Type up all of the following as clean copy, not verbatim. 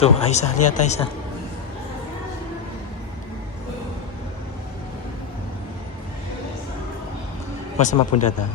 Tuh, Aisyah, lihat Aisyah. Mas sama Bunda datang.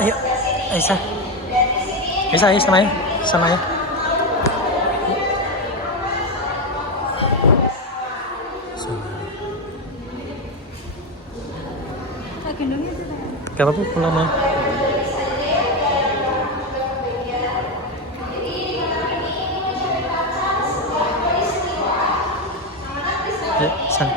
Ayo, Aisyah. Aisyah, ayo sama ya. Sama ya. Gak apa-apa, pulang mah. Ayo, sana.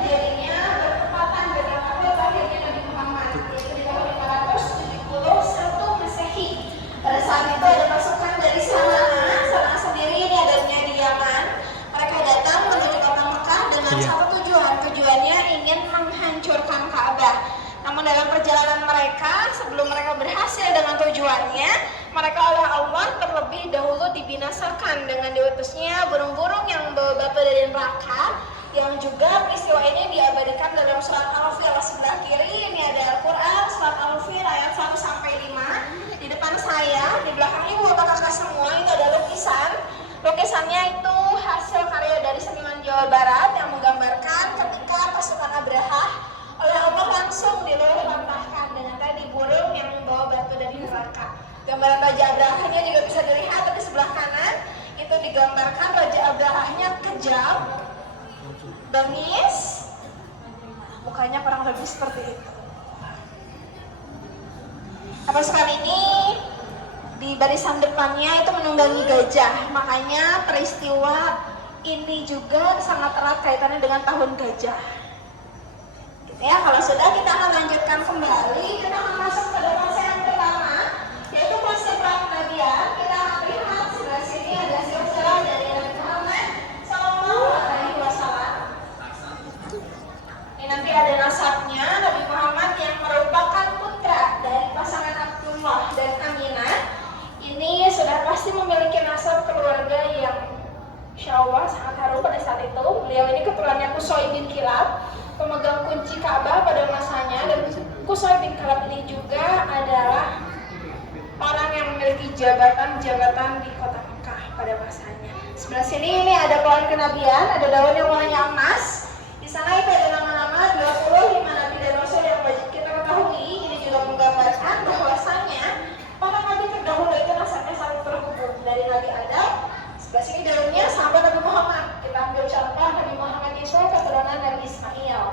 Tujuannya ingin menghancurkan Ka'bah. Namun dalam perjalanan mereka, sebelum mereka berhasil dengan tujuannya, mereka oleh Allah terlebih dahulu dibinasakan dengan diutusnya burung-burung yang membawa batu dari neraka. Yang juga peristiwa ini diabadikan dalam surat Al-Fil sebelah kiri. Ini ada Al-Quran, surat Al-Fil ayat 1-5. Di depan saya, di belakang ibu kakak semua itu ada lukisan. Lukisannya itu hasil karya dari seniman Jawa Barat yang menggambarkan ketika pasukan Abraha oleh Allah langsung diluluh-lantahkan dengan tadi burung yang membawa batu dari neraka. Gambaran Raja Abrahanya juga bisa dilihat menangis. Mukanya kurang lebih seperti itu. Pasukan ini di barisan depannya itu menunggangi gajah. Makanya peristiwa ini juga sangat erat kaitannya dengan tahun gajah. Gitu ya, kalau sudah kita akan lanjutkan kembali. Kita akan masuk pada fase yang pertama, yaitu fase pra-kenabian. Kita akan lihat sebelah sini ada silsilah dari Nabi Muhammad SAW. Ini nanti ada nasabnya Nabi Muhammad yang merupakan putra dari pasangan Abdullah dan Aminah. Ini sudah pasti memiliki nasab keluarga yang insya Allah sangat harum pada saat itu. Beliau ini keturunannya Qusay bin Kilab, pemegang kunci Ka'bah pada masanya, dan Qusay bin Kilab ini juga adalah orang yang memiliki jabatan-jabatan di kota Mekah pada masanya. Sebelah sini ini ada pohon kenabian, ada daun yang warnanya emas. Di sana itu ada nama-nama 25 nabi dan rasul yang wajib kita ketahui. Ini juga menggambarkan bahwasanya para nabi terdahulu itu nasabnya saling terhubung dari Nabi Adam. Sebelah sini daunnya sahabat Nabi Muhammad. Kita ambil contoh Nabi Muhammad itu keturunan Nabi Ismail.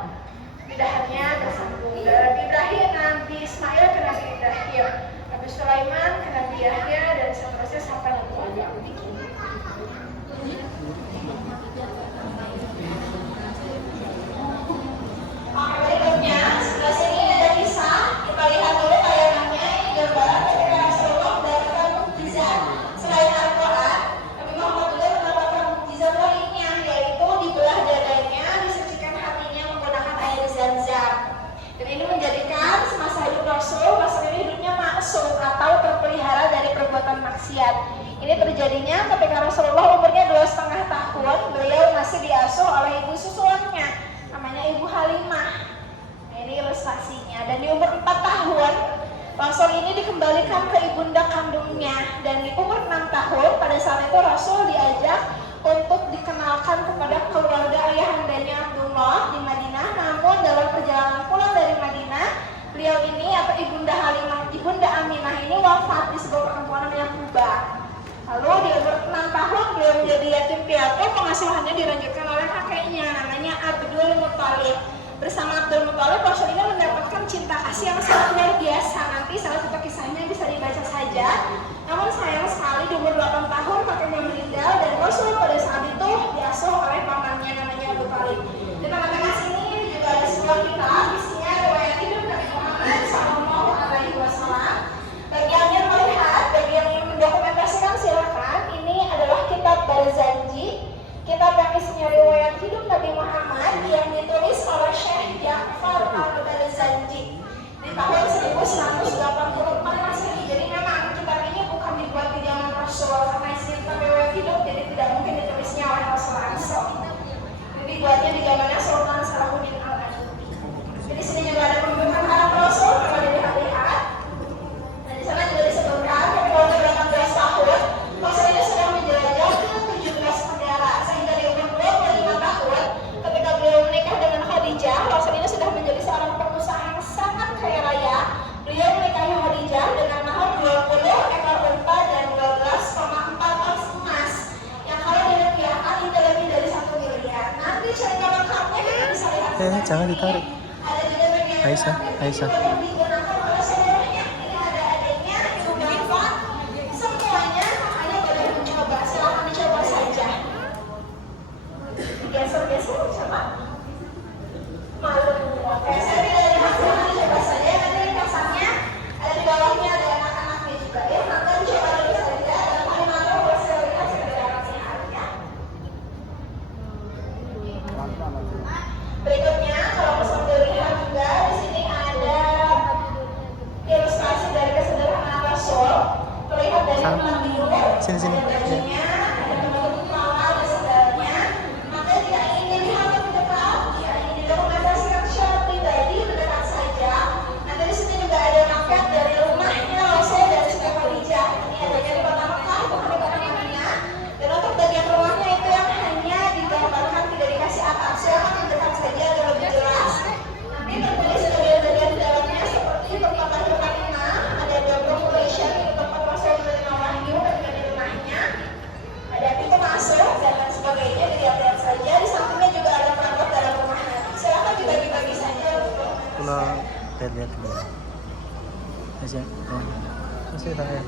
Bidahannya tersambung dari Nabi Ibrahim, Nabi Ismail ke Nabi Ibrahim, Nabi Sulaiman ke Nabi Yahya, dan seterusnya sampai Nabi Adam. Berikutnya sebelah sini ada kisah. Kita lihat dulu tayangannya. Ini gambaran ketika Rasulullah mendapatkan mukjizat selain Al-Quran. Nabi Muhammad juga mendapatkan mukjizat lainnya, yaitu dibelah dadanya, disucikan hatinya menggunakan air Zam-Zam. Dan ini menjadikan semasa hidup Rasul ini hidupnya maksum atau terpelihara dari perbuatan maksiat. Ini terjadinya ketika Rasulullah umurnya 2,5 tahun. Beliau masih diasuh oleh ibu susuannya, namanya Ibu Halimah. Nah, ini ilustrasinya. Dan di umur 4 tahun Rasul ini dikembalikan ke ibunda kandungnya. Dan di umur 6 tahun pada saat itu Rasul diajak untuk dikenalkan kepada keluarga ayahandanya Abdullah di Madinah. Namun dalam perjalanan pulang dari Madinah, beliau ini atau ibunda Halimah, ibunda Aminah ini wafat di sebuah perempuan namanya Quba. Lalu di umur 6 tahun beliau menjadi yatim piatu. Pengasuhannya dilanjutkan oleh kakeknya namanya Abdul Muthalib. Bersama Abdul Muthalib, Rasul ini mendapatkan cinta kasih yang sangat luar biasa. Nanti salah satu kisahnya bisa dibaca saja. Namun sayang sekali di umur 8 tahun kakeknya meninggal dan Rasul pada saat itu diasuh oleh pamannya namanya Abu Thalib. Di tengah-tengah sini juga ada sebuah kitab, isinya riwayat hidup Nabi Muhammad SAW. Bagi yang ingin melihat, bagi yang ingin mendokumentasikan silakan. Ini adalah kitab Barzanji, kitab yang isinya riwayat hidup Nabi Muhammad yang ditulis oleh Syekh Ja'far Al-Barzanji di tahun 1984 Masehi. Jadi memang kitab ini bukan dibuat di zaman Rasul karena isinya tentang riwayat hidup, jadi tidak mungkin ditulisnya oleh Rasul langsung. Jadi dibuatnya di zamannya Sultan Salahuddin Al-Ayyubi. Jadi sini juga ada pembentukan Arab Rasul kalau dilihat-lihat. Dan di sana juga disebutkan ketika umur 18 tahun Rasul ini sudah menjelajah ke 17 negara, sehingga di umur 25 tahun ketika beliau menikah dengan Khadijah, Rasul ini sudah menjadi seorang pengusaha yang sangat kaya raya. Beliau menikahi Khadijah dengan mahar 20 ekor unta dan 12,4 ons emas yang kalau dirupiahkan itu lebih dari 1 miliar. Nanti cerita lengkapnya kita bisa lihat. Jangan ditarik. Ada juga bagian Aisyah. yang digunakan oleh seluruhnya. Ini ada adanya, Ibu Gafan, semuanya makanya boleh mencoba. Silahkan dicoba saja. Digeser-geser coba. Malu. Oke, saya tidak lihat, silahkan dicoba saja. Nanti ringkasannya ada di bawahnya, ada anak-anaknya juga ya. Nanti dicoba dulu saja. Dan kalimatnya boleh saya lihat sebagai nasihatnya. Berikutnya, kalau bisa dilihat juga di sini ada kalau lihat dulu. Masih, masih tanya.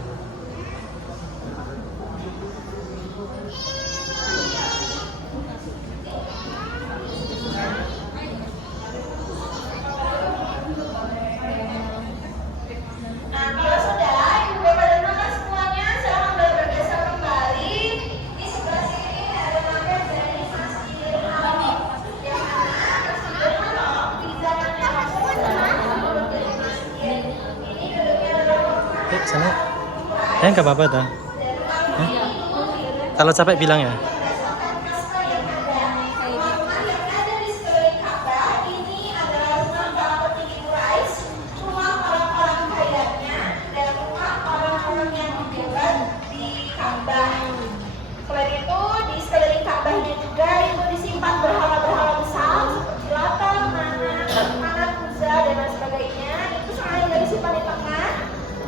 Nah, kalau sudah, ibu bapak dan mama semuanya silahkan bergeser kembali. Di sebelah sini ada nama dari Masjidil Haram. Yang mana Masjidil Haram di zamannya Rasulullah menjadi masjid. Ini gedungnya adalah Sana. Nggak apa-apa dah. Kalau capek bilang ya. Selain itu, di sekeliling Ka'bahnya juga itu disimpan berhala-berhala besar seperti Lata, Manat, Uzza, dan lain sebagainya. Itu sengaja disimpan di tengah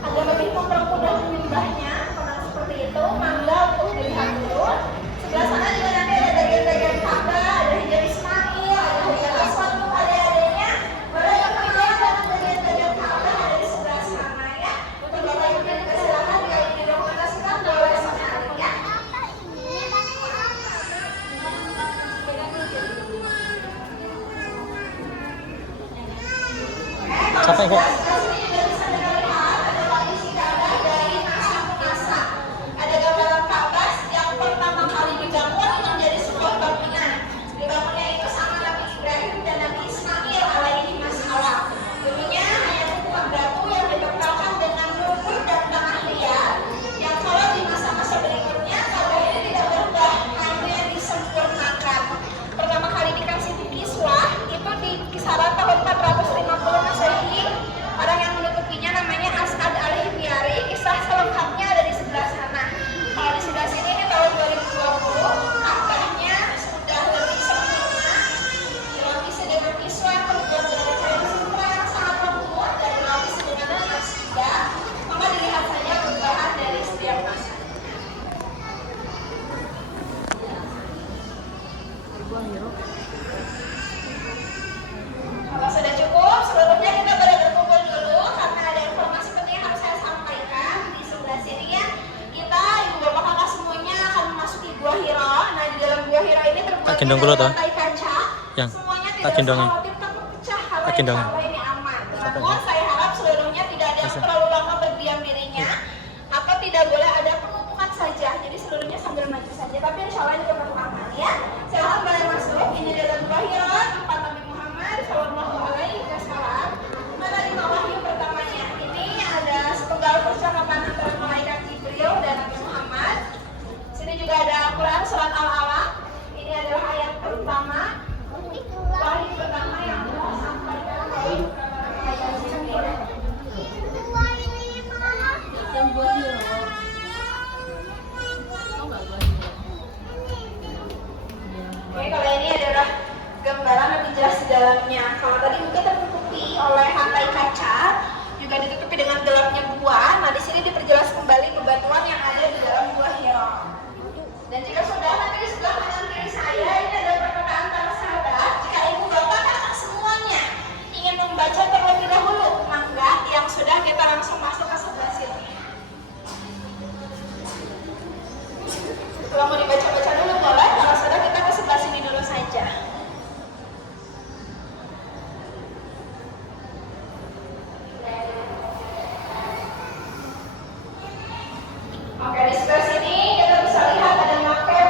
agar lebih mempermudah menyembahnya. Karena seperti itu, mangga untuk dilihat dulu. Sebelah sana juga nanti ada bagian-bagian Ka'bah, ada Hajar Ismail, ada Hajar Aswad untuk adik-adiknya. Boleh yang melihat dan bagian-bagian Ka'bah ada di sebelah sana ya. Untuk bapak ibu juga silakan jika ingin didokumentasikan boleh sekali ya. Capek kok. Ada gambaran Ka'bah yang pertama kali dibangun menjadi sebuah bangunan. Dibangunnya itu sama Nabi Ibrahim dan Nabi Ismail alaihi wassalam. Dulunya hanya tumpukan batu yang dibekalkan dengan lumpur dan tanah liat. Yang kalau di masa-masa berikutnya Ka'bah ini tidak berubah, hanya disempurnakan. Pertama kali dikasih kiswah itu di kisaran tahun 450 Masehi. Orang yang menutupinya namanya As'ad al-Himyari. Kisah selengkapnya ada di sebelah sana. Kalau di sebelah sini ini tahun 2020, Ka'bahnya sudah lebih sempurna, dilapisi dengan kiswah yang terbuat dari kain sutra yang sangat lembut dan dilapisi dengan emas juga. Maka dilihat saja perubahan dari setiap masa. Kalau sudah cukup, seluruhnya kita boleh berkumpul dulu karena ada informasi penting yang harus saya sampaikan di sebelah sini ya. Kita ibu bapak kakak semuanya akan memasuki Gua Hira. Nah di dalam Gua Hira ini terbuat Tak gendong dulu, dari toh? lantai kaca. Yang Semuanya tak tidak usah gendongin. khawatir terpecah karena Tak gendongin. insya Allah ini aman. Sampai Namun ini. saya harap seluruhnya tidak ada yang Bisa. terlalu lama berdiam dirinya atau tidak boleh ada penumpukan saja. Jadi seluruhnya sambil maju saja. Tapi insya Allah ini tetap aman ya. Silahkan boleh masuk. Ini dalam Gua Hira tempat Nabi Muhammad Sallallahu Alaihi Wasallam. Mana di bawahnya pertamanya ini ada sepenggal percakapan antara malaikat Jibril dan Nabi Muhammad. Sini juga ada Al-Quran surat Al-Alaq. Ini adalah ayat pertama, wahyu pertama yang Allah sampaikan oleh malaikat Jibril. Oke, kalau ini adalah gambaran lebih jelas di dalamnya. Kalau tadi mungkin tertutupi oleh lantai kaca, juga ditutupi dengan gelapnya gua. Nah, di sini diperjelas kembali bebatuan yang ada di dalam Gua Hira. Dan jika sudah nanti di sebelah kanan kiri saya ini ada perkataan para sahabat. Jika ibu bapak kakak semuanya ingin membaca terlebih dahulu, mangga. Yang sudah kita langsung masuk ke sebelah sini. Kalau mau dibaca-baca dulu boleh, kalau sudah kita ke sebelah sini dulu saja. Oke, di sebelah sini kita bisa lihat ada makep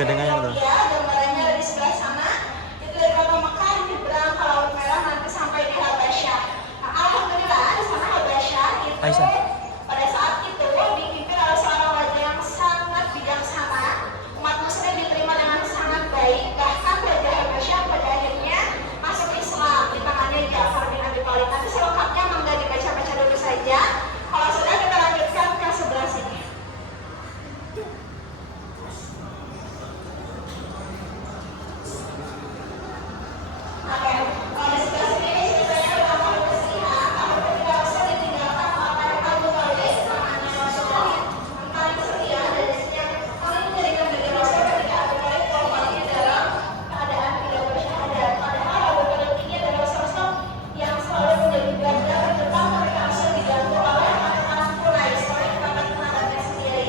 kedengarannya tuh. Ya, gambarannya dari sebelah sana. Itu dari kota Mekah nyebrang ke Laut Merah nanti sampai di Habasyah. Nah, alhamdulillah di sana Habasyah itu Aisyah. pada saat itu dipimpin oleh seorang raja yang sangat bijaksana. Umat muslim diterima dengan sangat baik. Bahkan Raja Habasyah pada akhirnya masuk Islam di tangannya Ja'far bin Abi Thalib. Nanti selengkapnya mangga dibaca-baca dulu saja. Kalau sudah kita lanjutkan ke sebelah sini. Oke, kalau di sebelah sini ceritanya Muhammad Muslihat kalau ketika Rasul ditinggalkan oleh Abu Thalib namanya Rasulullah yang paling setia dan yang paling menjadikan bagi Rasul ketika Abu Thalib wafatnya dalam keadaan tidak bersyahadat. Padahal Abu Thalib ini adalah sosok yang selalu menjadi garda terdepan ketika Rasul diganggu oleh orang-orang Quraisy, oleh kerabat-kerabatnya sendiri.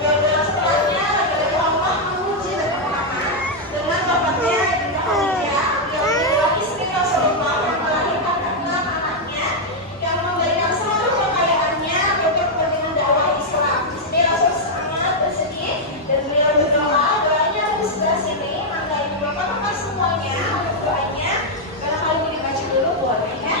Dua-dua setelahnya lagi-lagi Allah menguji Nabi Muhammad dengan wafatnya Ibnu Khadijah yang adalah istri Rasulullah yang melahirkan keenam anaknya yang memberikan seluruh kekayaannya untuk kepentingan dakwah Islam. Di sini Rasul sangat bersedih dan beliau berdoa, doanya di sebelah sini. Maka ibu bapak apa semuanya untuk doanya. Karena kali ini dibaca dulu boleh ya.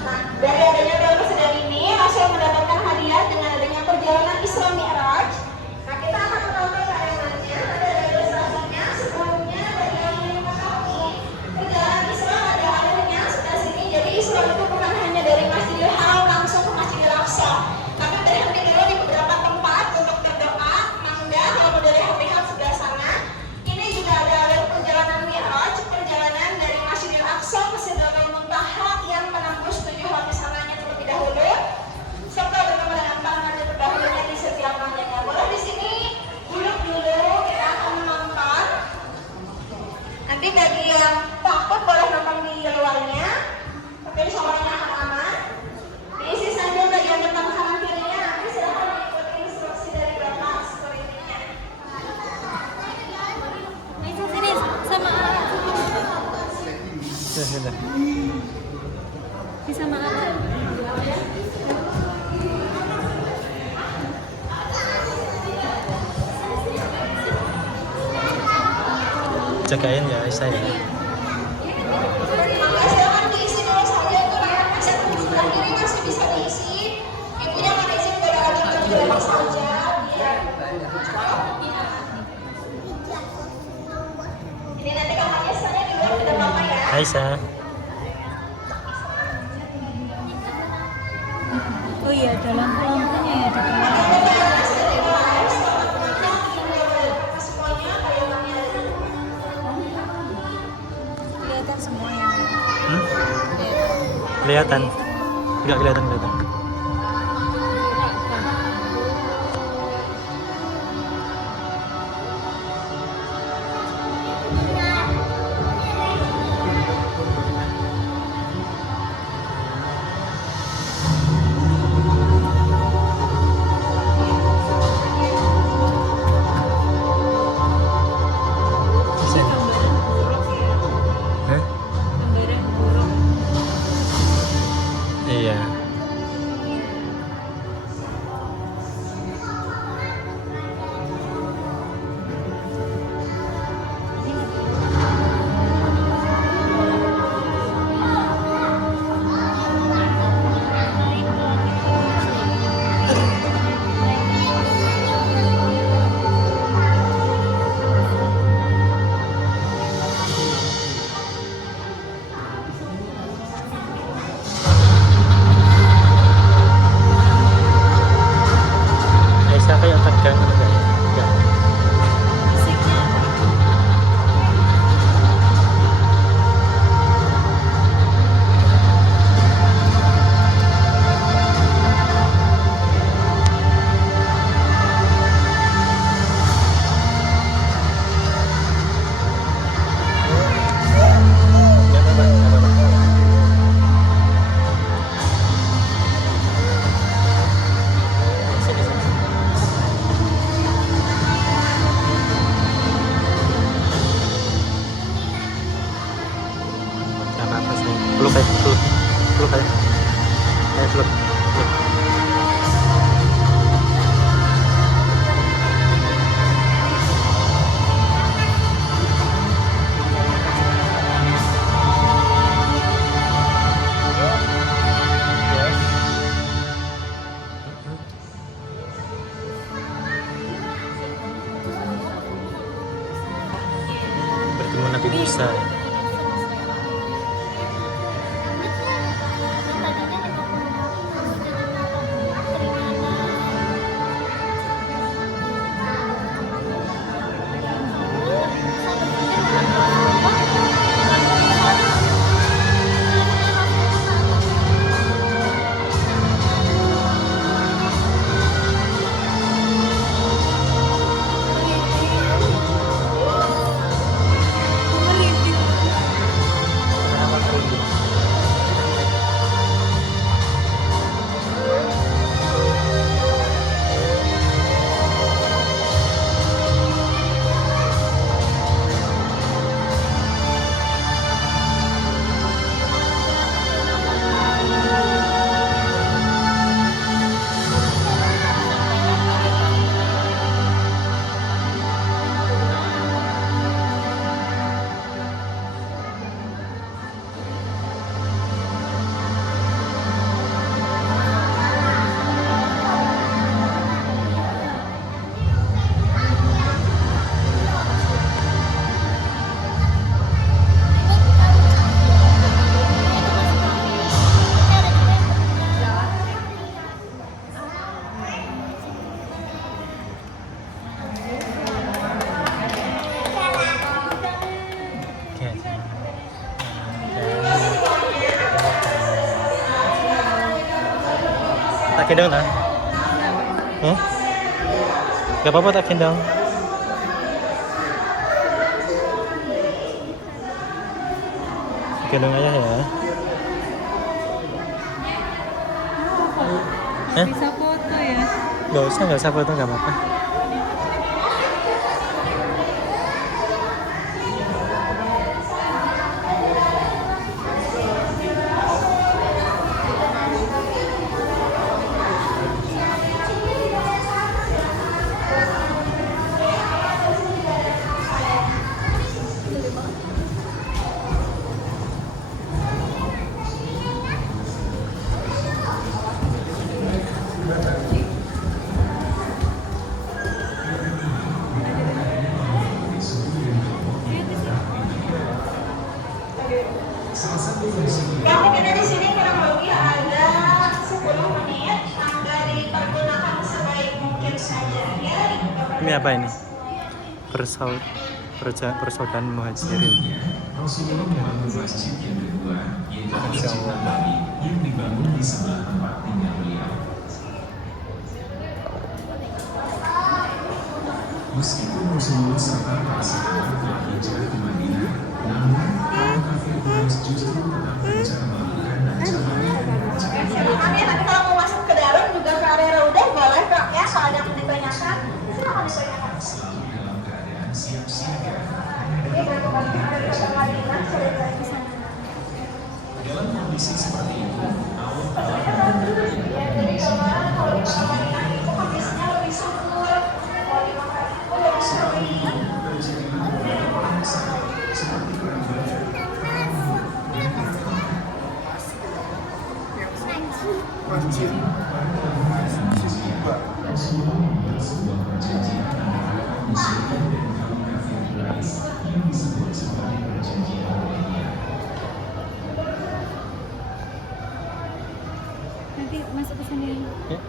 Nah, dari adanya dalam kesedihan ini, Rasul mendapatkan hadiah dengan adanya perjalanan Isra Mi'raj. Nah, kita akan menonton tayangannya. Ada ilustrasinya. Sebelumnya, bagi yang ingin mengetahui perjalanan Isra ada alurnya sebelah sini. Jadi Isra itu bukan hanya dari Masjidil Haram langsung ke Masjidil Aqsa, tapi berhenti dulu di beberapa tempat untuk berdoa. Mangga kalau mau dari lihat sebelah sana. Ini juga ada alur perjalanan Mi'raj, perjalanan dari Masjidil Aqsa ke Sidratul Muntaha yang menembus 7 lapis sananya terlebih dahulu, serta bertemu dengan para nabi terdahulunya di setiap rangkaiannya. Boleh di sini duduk dulu, kita akan menonton. Nanti bagi yang takut boleh nonton di luarnya, tapi suaranya akan aman. Diisi sambil bagian depan kanan kirinya, nanti silahkan mengikuti instruksi dari bapak security-nya. Aisyah sini sama Ara. Sudah. Ini sama Ara. Jagain ya Aisyah ya. Maka silakan diisi dulu saja itu layarnya sebelah kiri masih bisa diisi. Ibunya mau diisi pada adik lagi saja biar ini nanti kakaknya saya di luar tidak apa-apa ya. Aisyah. Oh iya, ada lampu-lampunya ya di depan. Semuanya tayangannya ada. Kelihatan semua yang Hmm? Kelihatan. Enggak kelihatan. Hah? gambaran burung. Iya. Bisa. Oke. Tak gendong lah. Gak apa-apa tak gendong. Gendong aja ya. Bisa foto ya. Gak usah foto, gak apa-apa. Kami kita di sini kurang lebih ada 10 menit dari pergunakan sebaik mungkin saja ya. Ini apa ini? Persaudaraan Muhajirin. Rasulullah membangun masjid yang kedua, yaitu Masjid Nabawi yang dibangun di sebelah tempat tinggal beliau. Meskipun Rasulullah serta para sahabat telah hijrah ke Madinah, namun kaum kafir Quraisy justru tetap gencar melakukan ancaman dan Silakan ya, nanti kalau mau masuk ke dalam juga ke area udah boleh kok ya, kalau ada yang ditanyakan silakan ditanyakan. selalu dalam keadaan siap siaga. Ini berkembang ada di kota Madinah cerita di sana. Dalam kondisi seperti itu, Allah Ta'ala Ya dari kemarin kalau di kota Madinah itu kondisinya lebih subur, kalau di Makkah itu lebih sering. terjadilah beberapa permasalahan seperti perang Badar, Rasulullah membuat sebuah perjanjian antara kaum muslimin dan kaum kafir Quraisy yang disebut sebagai perjanjian Hudaybiyah. Nanti masuk ke sini.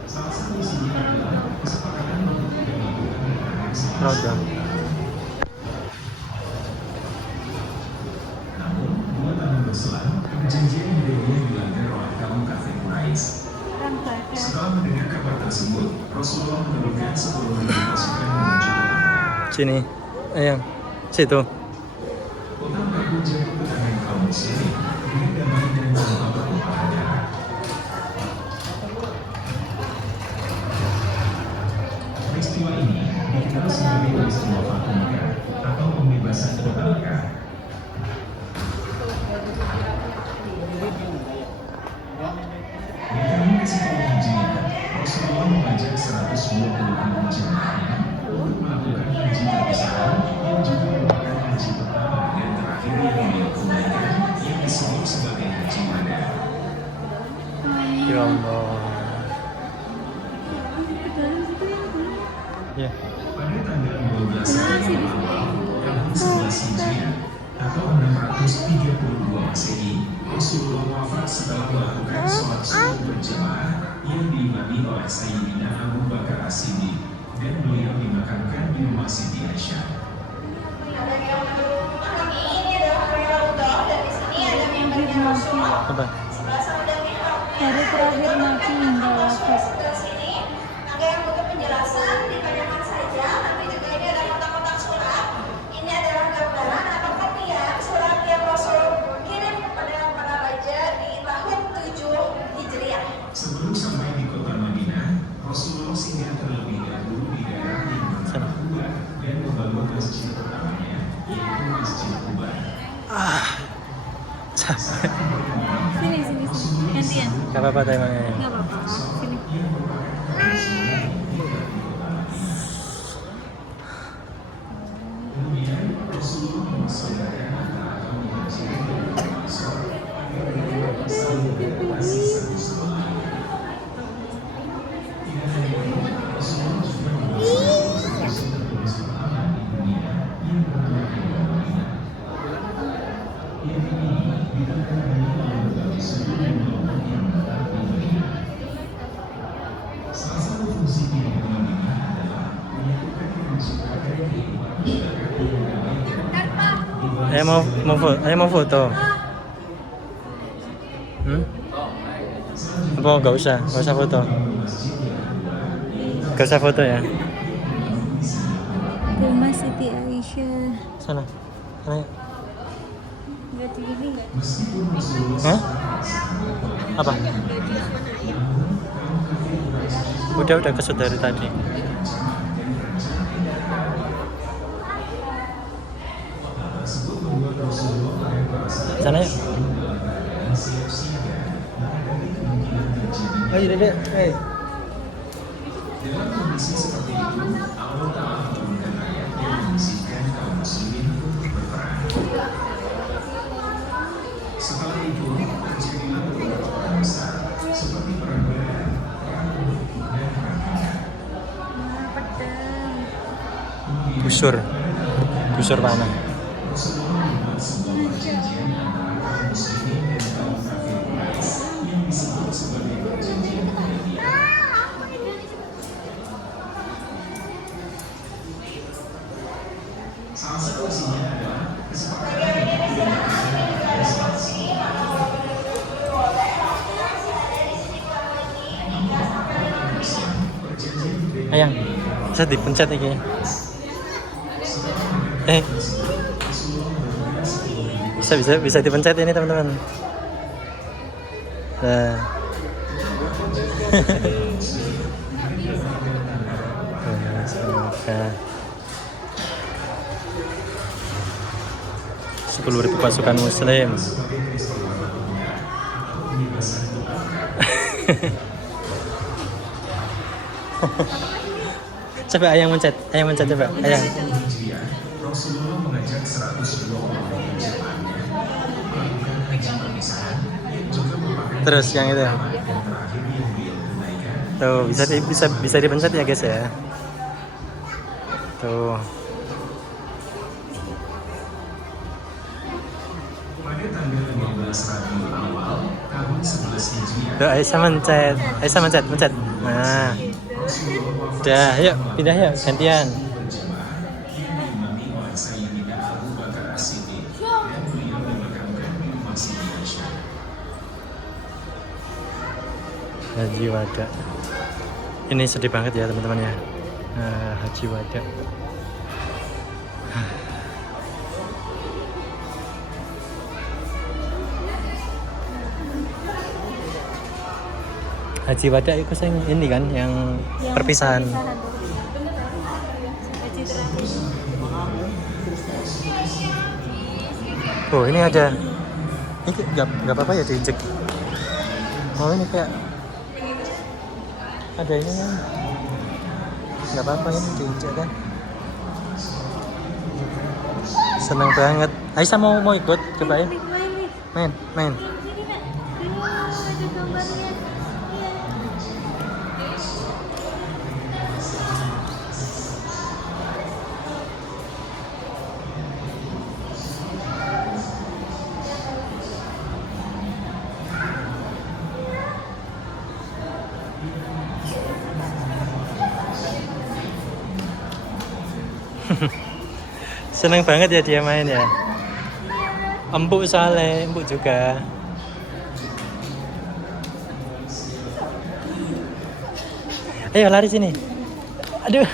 Salah satu isinya adalah kesepakatan untuk melakukan perang salah. Raudah. Namun, 2 tahun berselang, perjanjian Hudaybiyah dilanggar oleh kaum kafir Quraisy. Perang Badar. Setelah mendengar kabar tersebut, Rasulullah menurunkan 10.000 pasukan menuju ke Makkah. Sini. Ayo. Situ. Kota Makkah pun jatuh ke tangan kaum muslimin dengan damai dan tanpa pertumpahan darah. Peristiwa ini dikenal sebagai peristiwa Fathu Makkah atau pembebasan kota Makkah. Di tahun ke-10 Hijriah, Rasulullah mengajak 120 jemaahnya untuk melakukan haji perpisahan yang juga merupakan haji pertama dan terakhir yang beliau tunaikan yang disebut sebagai haji wada. Ya Allah. Ya. Pada tanggal 12 Rabiul Awal tahun 11 Hijriah, atau 632 Masehi, Rasulullah wafat setelah melakukan sholat subuh berjamaah yang diimami oleh Sayyidina Abu Bakar As-Siddiq, dan beliau dimakamkan di rumah Siti Aisyah. Ada yang memahami ini adalah area Raudhah, dan di sini ada mimbarnya Rasulullah. Apa? Sebelah sana ada mihrab. Hari terakhir Nabi hingga wafat. Sebelah sini ada yang butuh penjelasan ditanyakan saja. Nanti juga ini ada kotak-kotak surat. Ini adalah gambaran atau kopian surat yang Rasul kirim kepada para raja di tahun 7 Hijriah. Sebelum sampai di kota Madinah, Rasulullah singgah terlebih dahulu di daerah yang bernama Quba dan membangun masjid pertamanya, yaitu Masjid Quba. Capek. Sini. Gantian. Gak apa-apa temanya. Nggak apa-apa. Sini. Kemudian Rasulullah mensaudarakan antara kaum Muhajirin dan Ansor agar mereka saling berkasih satu sama lain. Tidak hanya itu, Rasulullah juga membuat konstitusi tertulis pertama di dunia yang bernama Undang-Undang. Yang ini ditandatangani oleh berbagai suku dan kelompok yang menetap di Madinah. Salah satu fungsi pilihan Madinah adalah menyatukan dan menciptakan kehidupan masyarakat yang damai dan Mau foto. Apa nggak usah foto. Gak usah foto ya. Rumah Siti Aisyah. Sana. Sana. Nggak di sini nggak? Hah? Apa? Udah kesut dari tadi. Sana ya. Oh iya deh. dalam kondisi seperti itu, Allah Ta'ala menurunkan ayat yang mengizinkan kaum muslimin untuk berperang. Setelah itu, terjadilah beberapa perang besar, seperti perang Badar, perang Uhud, dan perang Khandaq. Pedang. Busur panah. Rasulullah membuat sebuah perjanjian antara kaum muslimin dan kaum kafir Quraisy yang disebut sebagai perjanjian Hudaybiyah. Salah satu isinya adalah kesepakatan yang dilakukan pada saat perjanjian Hudaybiyah. Ayang, bisa dipencet ini. Bisa dipencet ini teman-teman. Nah. Semoga 10.000 pasukan muslim. Coba ayang mencet coba ayang. Rasulullah mengajak 120 jemaahnya melakukan haji perpisahan yang juga merupakan Terus yang itu. yang terakhir yang beliau tunaikan. Tuh bisa dipencet ya guys ya. Tuh. Pada tanggal 15 Rabiul Awal tahun 11 Hijriah, Tuh Aisyah mencet. Nah. Rasulullah wafat Udah, yuk pindah yuk gantian. berjamaah yang diimami oleh Sayyidina Abu Bakar As-Siddiq dan beliau dimakamkan di rumah Siti Aisyah. Haji Wada. Ini sedih banget ya teman-teman ya. Haji Wada. Haji Wada itu ini kan yang perpisahan. Haji terakhir. Oh ini ada. Ini nggak apa-apa ya diinjek. Oh ini kayak ada ini kan. Nggak apa-apa ini diinjek kan. Senang banget. Aisyah mau ikut cobain. Main. Sini Kak. Ada gambarnya. Seneng banget ya dia main ya. Empuk soalnya, empuk juga. Ayo lari sini. Aduh.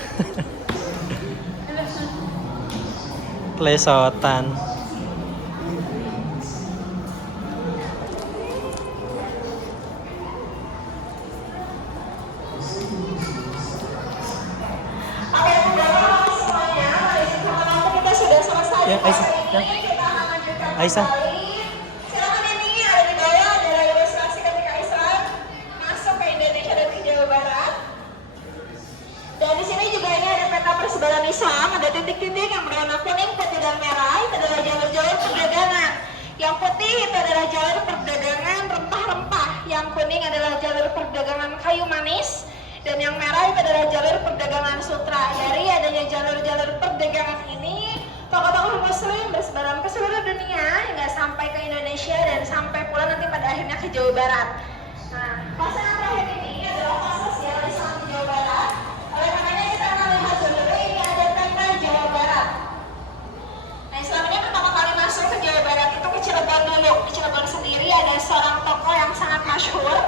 Plesotan. Oke, teman-teman semuanya, kita sudah selesai. Ya, Aisyah. Ya. Kita akan lanjutkan Aisyah. kembali. Silakan ini ada di bawah adalah ilustrasi ketika Islam masuk ke Indonesia dan ke Jawa Barat. Dan di sini juga ini ada peta persebaran Islam, ada titik-titik yang berwarna kuning, putih, dan merah. Itu adalah jalur-jalur perdagangan. Yang putih itu adalah jalur perdagangan rempah-rempah. Yang kuning adalah jalur perdagangan kayu manis. Dan yang merah itu adalah jalur perdagangan sutra. Dari adanya jalur-jalur perdagangan ini, tokoh-tokoh muslim bersebaran ke seluruh dunia hingga sampai ke Indonesia dan sampai pula nanti pada akhirnya ke Jawa Barat. Nah, fase yang terakhir ini adalah fase sejarah Islam di Jawa Barat. Oleh karenanya kita akan lihat dulu ini ada peta Jawa Barat. Nah, Islam ini pertama kali masuk ke Jawa Barat itu ke Cirebon dulu. Di Cirebon sendiri ada seorang tokoh yang sangat masyhur.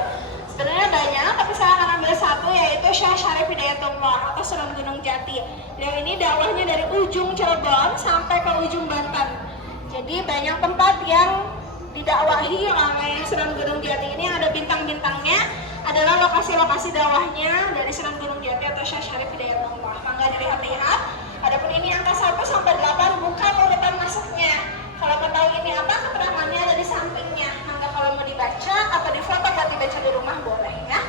Sebenarnya banyak, tapi saya akan ambil satu, yaitu Syekh Syarif Hidayatullah atau Sunan Gunung Jati. Yang ini dakwahnya dari ujung Cirebon sampai ke ujung Banten. Jadi banyak tempat yang didakwahi oleh Sunan Gunung Jati ini yang ada bintang-bintangnya adalah lokasi-lokasi dakwahnya dari Sunan Gunung Jati atau Syekh Syarif Hidayatullah. Mangga dilihat-lihat. Adapun ini angka 1 sampai 8 bukan urutan masuknya. Kalau mau tahu ini apa, keterangannya ada di sampingnya. Maka kalau mau dibaca atau difoto buat dibaca di rumah boleh ya.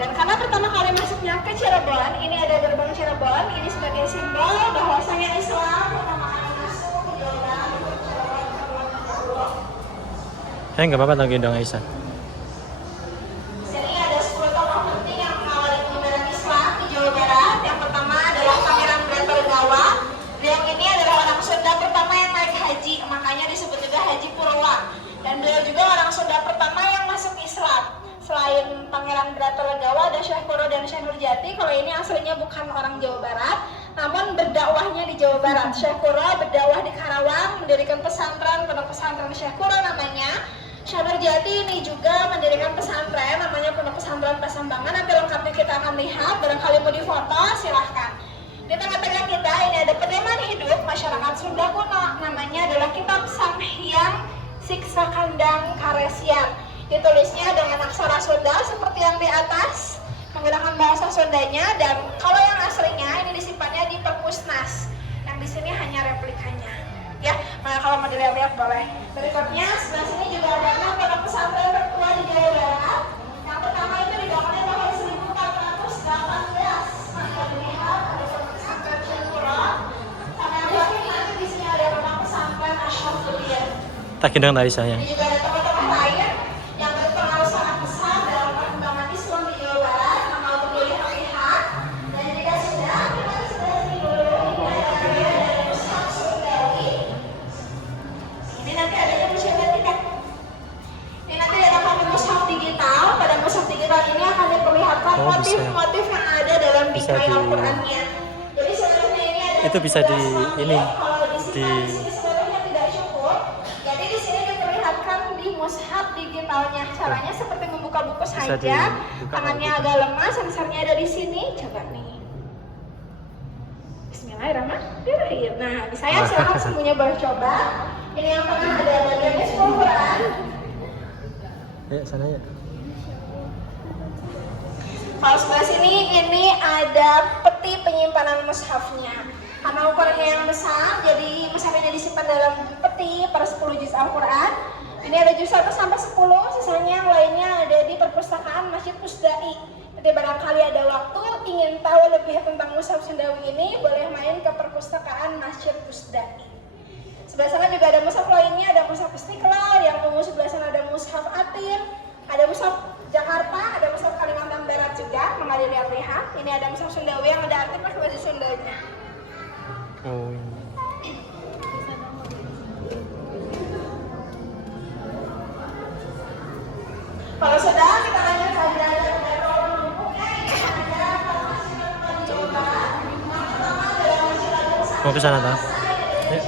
Dan karena pertama kali masuknya ke Cirebon, ini ada gerbang Cirebon, ini sebagai simbol bahwasanya Islam pertama kali masuk ke Jawa Barat. Nggak apa-apa dong gendong Aisyah. Sini ada 10 tokoh penting yang mengawali penyebaran Islam di Jawa Barat. Yang pertama adalah Pangeran Bratajaya. Yang ini adalah orang Sunda pertama yang naik haji, makanya disebut juga Haji Purwa. Dan beliau juga orang Sunda pertama yang masuk Islam. Selain Pangeran Bratajaya ada Syekh Kuro dan Syekh Nurjati. Kalau ini aslinya bukan orang Jawa Barat, namun berdakwahnya di Jawa Barat. Syekh Kuro berdakwah di Karawang, mendirikan pesantren, pondok pesantren Syekh Kuro namanya. Syekh Nurjati ini juga mendirikan pesantren, namanya pondok pesantren Pasambangan. Nanti lengkapnya kita akan lihat. Barangkali mau difoto, silahkan. Di tengah-tengah kita ini ada pedoman hidup masyarakat Sunda kuno, namanya adalah Kitab Samhyang Siksa Kandang Karesian. Ditulisnya dengan aksara Sunda seperti yang di atas, menggunakan bahasa Sundanya, dan kalau yang aslinya ini disimpannya di Perpusnas. Yang di sini hanya replikanya. Ya, maka kalau mau dilihat-lihat boleh. Berikutnya sebelah sini juga ada 6 pondok pesantren tertua di Jawa Barat. Yang pertama itu dibangun tahun 1418. Maka dilihat ada pondok pesantren Syekh Kuro. Sama yang belakang nanti di sini ada pondok pesantren Asyafuddin. Tak gendong Aisyah ya. Ini juga ada tokoh-tokoh lain yang berpengaruh sangat besar dalam perkembangan Islam di Jawa Barat. Maka untuk dilihat-lihat dan jika sudah kita sudah sini dulu. Ini ada Mushaf Sundawi. Ini nanti ada yang kan? Ini nanti ada kami mushaf digital. Pada mushaf digital ini akan diperlihatkan motif-motif yang ada dalam bingkai Al-Qur'annya. Jadi sebenarnya ini ada Itu bisa di ini kalau di di sini sebenarnya tidak cukup. Jadi di sini diperlihatkan di mushaf digitalnya. Caranya seperti membuka buku Bisa saja. dibuka Tangannya kalau gitu. agak lemah, sensornya ada di sini. Coba nih. Bismillahirrahmanirrahim. Nah, bisa ya, silakan semuanya boleh coba. Ini yang tengah ada bagian Al-Quran. Ya, sana ya. Kalau sebelah sini ini ada peti penyimpanan mushafnya. Karena ukurannya yang besar, jadi mushaf ini disimpan dalam peti per 10 juz Al-Quran. Ini ada juz 1 sampai 10, sisanya yang lainnya ada di perpustakaan Masjid Pusdai. Jadi barangkali ada waktu ingin tahu lebih tentang mushaf Sundawi ini, boleh main ke perpustakaan Masjid Pusdai. Sebelah sana juga ada mushaf lainnya, ada mushaf Istiqlal, yang ungu sebelah sana ada mushaf Atin, ada mushaf Jakarta, ada mushaf Kalimantan Barat juga. Maka dilihat-lihat, ini ada mushaf Sundawi yang ada arti pakai bahasa Sundanya. Oh. Kalau sudah, kita lanjut saja dari orang lumpuhnya. Ini ada Masjid Jawa Barat. Yang pertama adalah Masjid Agung Mau ke sana, Sa'ad. Tah? Ya.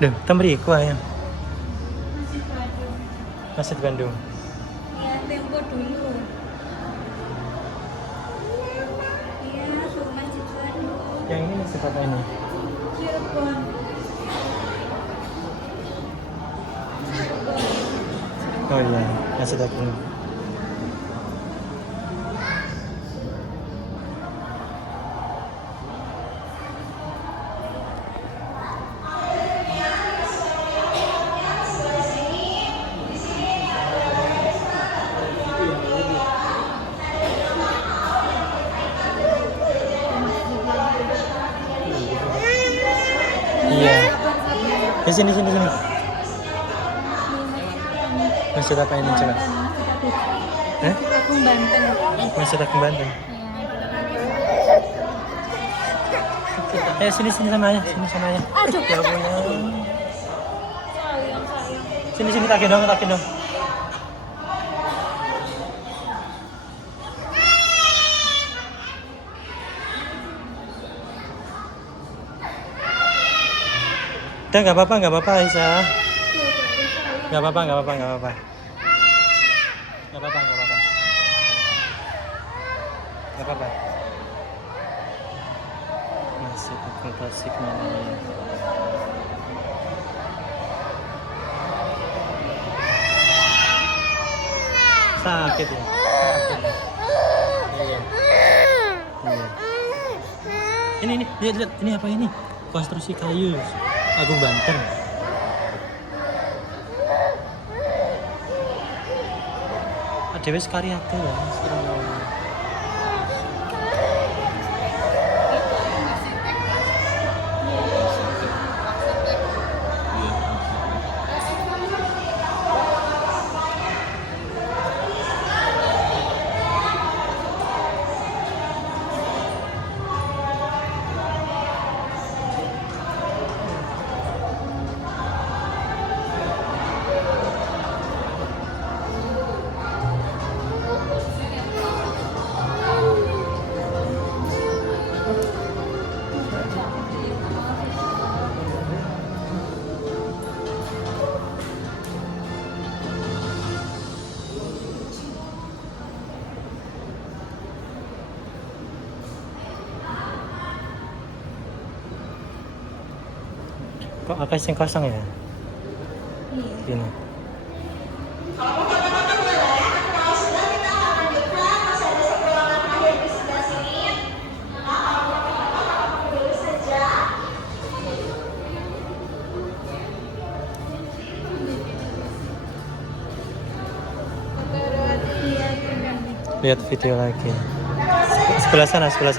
Duh, temeriku ayam. Masih Bandung. Masih di Bandung. Ya, tempo dulu. Iya, tuh masih Bandung. Yang ini masih apa ini? Cirebon. Oh iya, masih daging. Iya. Di sini sini sini. Masjid apa ini coba? Eh? Agung Banten. Masjid Agung Banten. Sini sini sama ayah, sini sama ayah. Aduh. Ya Allah. Sayang. Sini sini tak gendong, tak gendong. Udah nggak apa-apa Aisyah. Nggak apa-apa. Nggak apa-apa. Masih pakai klasik namanya. Sakit ya? Iya. Ini lihat ini apa ini? Konstruksi kayu Agung Banten. Ada wis karyate ya. Kok akas yang kosong ya? Iya. Ini. Lihat video lagi. Sebelah sana. Bagi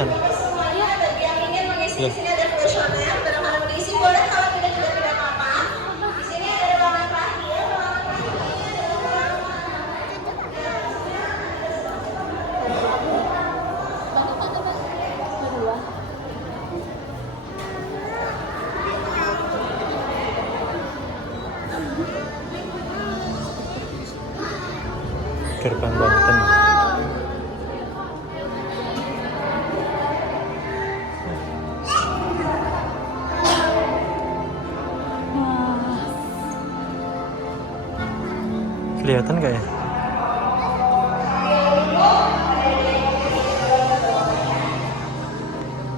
yang ingin mengisi, di sini ada kuesioner, barang-barang mengisi boleh, kalau tidak apa-apa. Di sini ada ruangan terakhir, Gerbang Banten. Kelihatan nggak ya?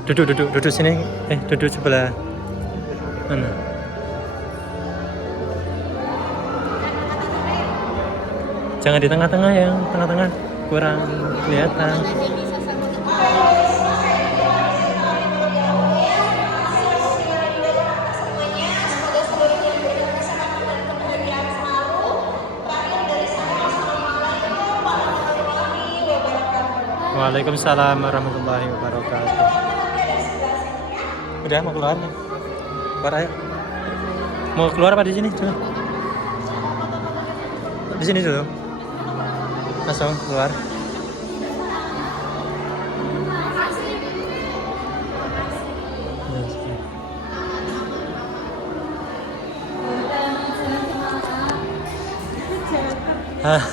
Duduk sini. Duduk sebelah mana? Jangan di tengah-tengah, yang tengah-tengah kurang kelihatan. semuanya, semoga seluruhnya diberikan kesehatan dan kebahagiaan selalu. Waalaikumsalam warahmatullahi wabarakatuh. Udah mau keluar nih. Keluar ayo. Mau keluar apa di sini dulu? Di sini dulu. Langsung keluar. Hah.